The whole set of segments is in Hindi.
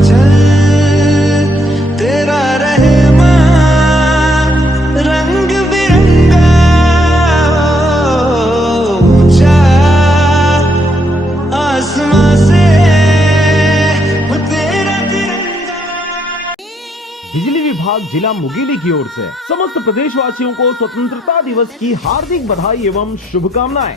चल तेरा रहमा रंग बिरंगा ऊंचा आसमां से वो तेरा तिरंगा। बिजली विभाग जिला मुंगेली की ओर से समस्त प्रदेशवासियों को स्वतंत्रता दिवस की हार्दिक बधाई एवं शुभकामनाएं।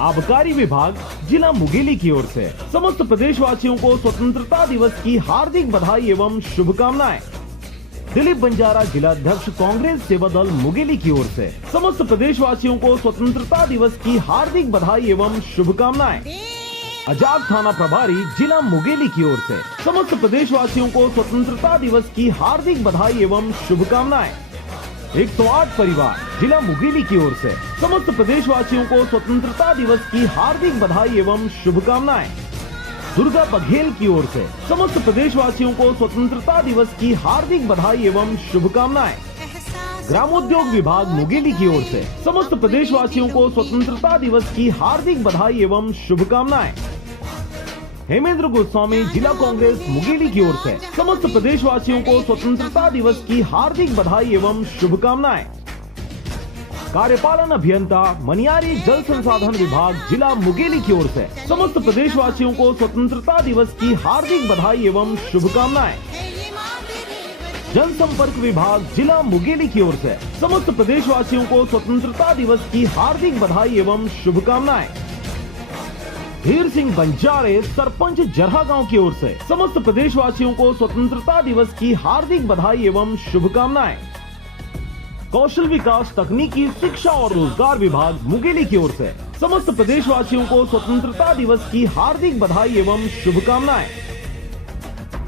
आबकारी विभाग जिला मुंगेली की ओर से समस्त प्रदेशवासियों को स्वतंत्रता दिवस की हार्दिक बधाई एवं शुभकामनाएं। दिलीप बंजारा जिला अध्यक्ष कांग्रेस सेवा दल मुंगेली की ओर से समस्त प्रदेशवासियों को स्वतंत्रता दिवस की हार्दिक बधाई एवं शुभकामनाएं। आजाद थाना प्रभारी जिला मुंगेली की ओर से समस्त प्रदेशवासियों को स्वतंत्रता दिवस की हार्दिक बधाई एवं शुभकामनाएं। 108 परिवार जिला मुंगेली की ओर से समस्त प्रदेशवासियों को स्वतंत्रता दिवस की हार्दिक बधाई एवं शुभकामनाएं। दुर्गा बघेल की ओर से समस्त प्रदेशवासियों को स्वतंत्रता दिवस की हार्दिक बधाई एवं शुभकामनाएं। ग्रामोद्योग विभाग मुंगेली की ओर से समस्त प्रदेशवासियों को स्वतंत्रता दिवस की हार्दिक बधाई एवं शुभकामनाएं। हेमेंद्र गोस्वामी जिला कांग्रेस मुंगेली की ओर से समस्त प्रदेशवासियों को स्वतंत्रता दिवस की हार्दिक बधाई एवं शुभकामनाएं। कार्यपालन अभियंता मनियारी जल संसाधन विभाग जिला मुंगेली की ओर से समस्त प्रदेशवासियों को स्वतंत्रता दिवस की हार्दिक बधाई एवं शुभकामनाएं। जनसंपर्क विभाग जिला मुंगेली की ओर से समस्त प्रदेशवासियों को स्वतंत्रता दिवस की हार्दिक बधाई एवं शुभकामनाएं। धीर सिंह बंजारे सरपंच जरहा गांव की ओर से समस्त प्रदेशवासियों को स्वतंत्रता दिवस की हार्दिक बधाई एवं शुभकामनाएं। कौशल विकास तकनीकी शिक्षा और रोजगार विभाग मुंगेली की ओर से समस्त प्रदेशवासियों को स्वतंत्रता दिवस की हार्दिक बधाई एवं शुभकामनाएं।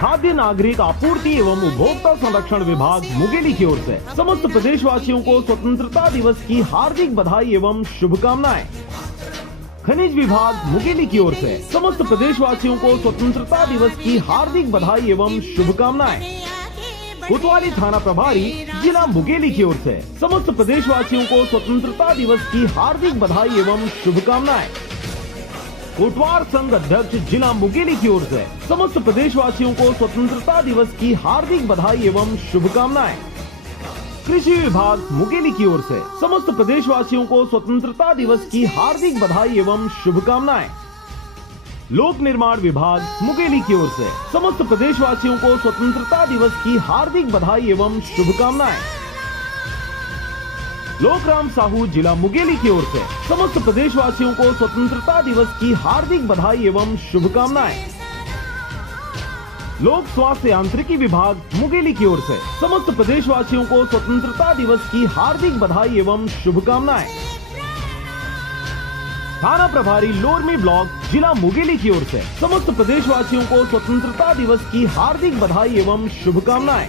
खाद्य नागरिक आपूर्ति एवं उपभोक्ता संरक्षण विभाग मुंगेली की ओर से समस्त प्रदेशवासियों को स्वतंत्रता दिवस की हार्दिक बधाई एवं शुभकामनाएं। खनिज विभाग मुंगेली की ओर से समस्त प्रदेशवासियों को स्वतंत्रता दिवस की हार्दिक बधाई एवं शुभकामनाएं। कोतवाली थाना प्रभारी जिला मुंगेली की ओर से समस्त प्रदेशवासियों को स्वतंत्रता दिवस की हार्दिक बधाई एवं शुभकामनाएं। कोटवार संघ अध्यक्ष जिला मुंगेली की ओर से समस्त प्रदेशवासियों को स्वतंत्रता दिवस की हार्दिक बधाई एवं शुभकामनाएं। कृषि विभाग मुंगेली की ओर से समस्त प्रदेशवासियों को स्वतंत्रता दिवस की हार्दिक बधाई एवं शुभकामनाएं। लोक निर्माण विभाग मुंगेली की ओर से समस्त प्रदेशवासियों को स्वतंत्रता दिवस की हार्दिक बधाई एवं शुभकामनाएं। लोकराम साहू जिला मुंगेली की ओर से समस्त प्रदेशवासियों को स्वतंत्रता दिवस की हार्दिक बधाई एवं शुभकामनाएं। लोक स्वास्थ्य यांत्रिकी विभाग मुंगेली की ओर से समस्त प्रदेशवासियों को स्वतंत्रता दिवस की हार्दिक बधाई एवं शुभकामनाएं। थाना प्रभारी लोरमी ब्लॉक जिला मुंगेली की ओर से समस्त प्रदेशवासियों को स्वतंत्रता दिवस की हार्दिक बधाई एवं शुभकामनाएं।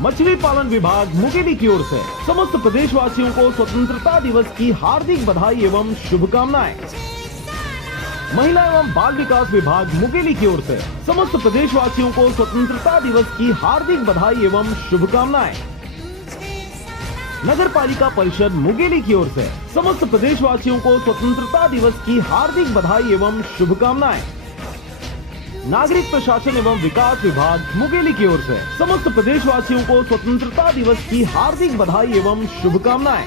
मछली पालन विभाग मुंगेली की ओर से समस्त प्रदेशवासियों को स्वतंत्रता दिवस की हार्दिक बधाई एवं शुभकामनाएं। महिला एवं बाल विकास विभाग मुंगेली की ओर से समस्त प्रदेशवासियों को स्वतंत्रता दिवस की हार्दिक बधाई एवं शुभकामनाएं। नगर पालिका परिषद मुंगेली की ओर से समस्त प्रदेशवासियों को स्वतंत्रता दिवस की हार्दिक बधाई एवं शुभकामनाएं। नागरिक प्रशासन एवं विकास विभाग मुंगेली की ओर से समस्त प्रदेशवासियों को स्वतंत्रता दिवस की हार्दिक बधाई एवं शुभकामनाएं।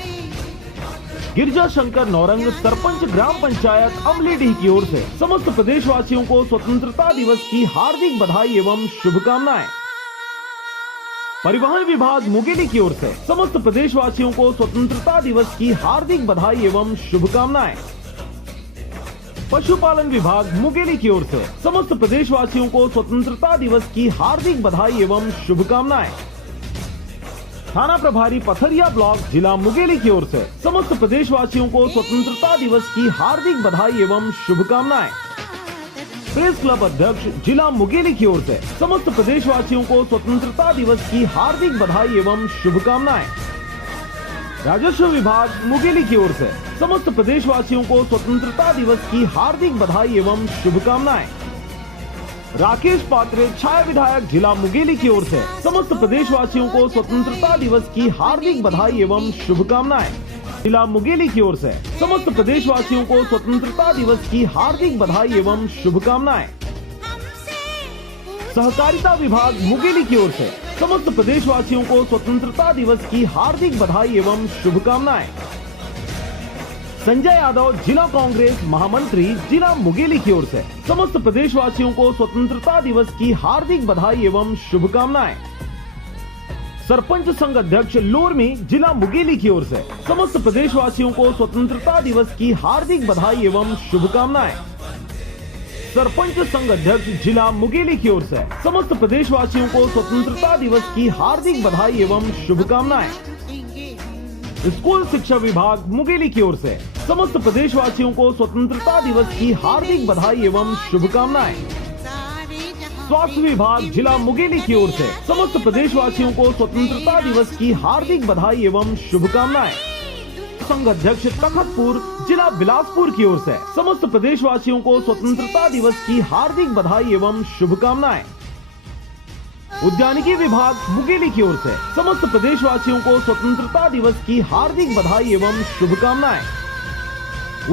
गिरजा शंकर नौरंग सरपंच ग्राम पंचायत अमलीडीह की ओर से समस्त प्रदेशवासियों को स्वतंत्रता दिवस की हार्दिक बधाई एवं शुभकामनाएं। परिवहन विभाग मुंगेली की ओर से समस्त प्रदेशवासियों को स्वतंत्रता दिवस की हार्दिक बधाई एवं शुभकामनाएं। पशुपालन विभाग मुंगेली की ओर से समस्त प्रदेशवासियों को स्वतंत्रता दिवस की हार्दिक बधाई एवं शुभकामनाएं। थाना प्रभारी पथरिया ब्लॉक जिला मुंगेली की ओर से समस्त प्रदेशवासियों को स्वतंत्रता दिवस की हार्दिक बधाई एवं शुभकामनाएं। प्रेस क्लब अध्यक्ष जिला मुंगेली की ओर से समस्त प्रदेशवासियों को स्वतंत्रता दिवस की हार्दिक बधाई एवं शुभकामनाएं। राजस्व विभाग मुंगेली की ओर से समस्त प्रदेशवासियों को स्वतंत्रता दिवस की हार्दिक बधाई एवं शुभकामनाएं। राकेश पात्रे छाया विधायक जिला मुंगेली की ओर से समस्त प्रदेशवासियों को स्वतंत्रता दिवस की हार्दिक बधाई एवं शुभकामनाएं। जिला मुंगेली की ओर से समस्त प्रदेशवासियों को स्वतंत्रता दिवस की हार्दिक बधाई एवं शुभकामनाएं। सहकारिता विभाग मुंगेली की ओर से समस्त प्रदेशवासियों को स्वतंत्रता दिवस की हार्दिक बधाई एवं शुभकामनाएं। संजय यादव जिला कांग्रेस महामंत्री जिला मुंगेली की ओर से समस्त प्रदेशवासियों को स्वतंत्रता दिवस की हार्दिक बधाई एवं शुभकामनाएं। सरपंच संघ अध्यक्ष लोरमी जिला मुंगेली की ओर से समस्त प्रदेशवासियों को स्वतंत्रता दिवस की हार्दिक बधाई एवं शुभकामनाएं। सरपंच संघ अध्यक्ष जिला मुंगेली की ओर से समस्त प्रदेशवासियों को स्वतंत्रता दिवस की हार्दिक बधाई एवं शुभकामनाएं। स्कूल शिक्षा विभाग मुंगेली की ओर से समस्त प्रदेशवासियों को स्वतंत्रता दिवस की हार्दिक बधाई एवं शुभकामनाएं। स्वास्थ्य विभाग जिला मुंगेली की ओर से समस्त प्रदेशवासियों को स्वतंत्रता दिवस की हार्दिक बधाई एवं शुभकामनाएं। संघ अध्यक्ष तखतपुर जिला बिलासपुर की ओर से समस्त प्रदेशवासियों को स्वतंत्रता दिवस की हार्दिक बधाई एवं शुभकामनाएं। उद्यानिकी विभाग मुंगेली की ओर से समस्त प्रदेशवासियों को स्वतंत्रता दिवस की हार्दिक बधाई एवं शुभकामनाएं।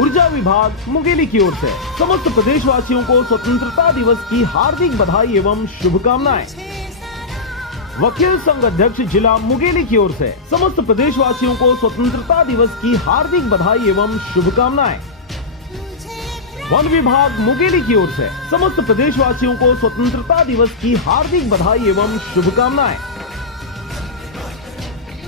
ऊर्जा विभाग मुंगेली की ओर से समस्त प्रदेशवासियों को स्वतंत्रता दिवस की हार्दिक बधाई एवं शुभकामनाएं। वकील संघ अध्यक्ष जिला मुंगेली की ओर से समस्त प्रदेशवासियों को स्वतंत्रता दिवस की हार्दिक बधाई एवं शुभकामनाएं। वन विभाग मुंगेली की ओर से समस्त प्रदेशवासियों को स्वतंत्रता दिवस की हार्दिक बधाई एवं शुभकामनाएं।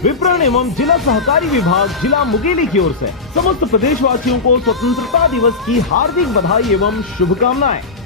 विपणन एवं जिला सहकारी विभाग जिला मुंगेली की ओर से समस्त प्रदेशवासियों को स्वतंत्रता दिवस की हार्दिक बधाई एवं शुभकामनाएं।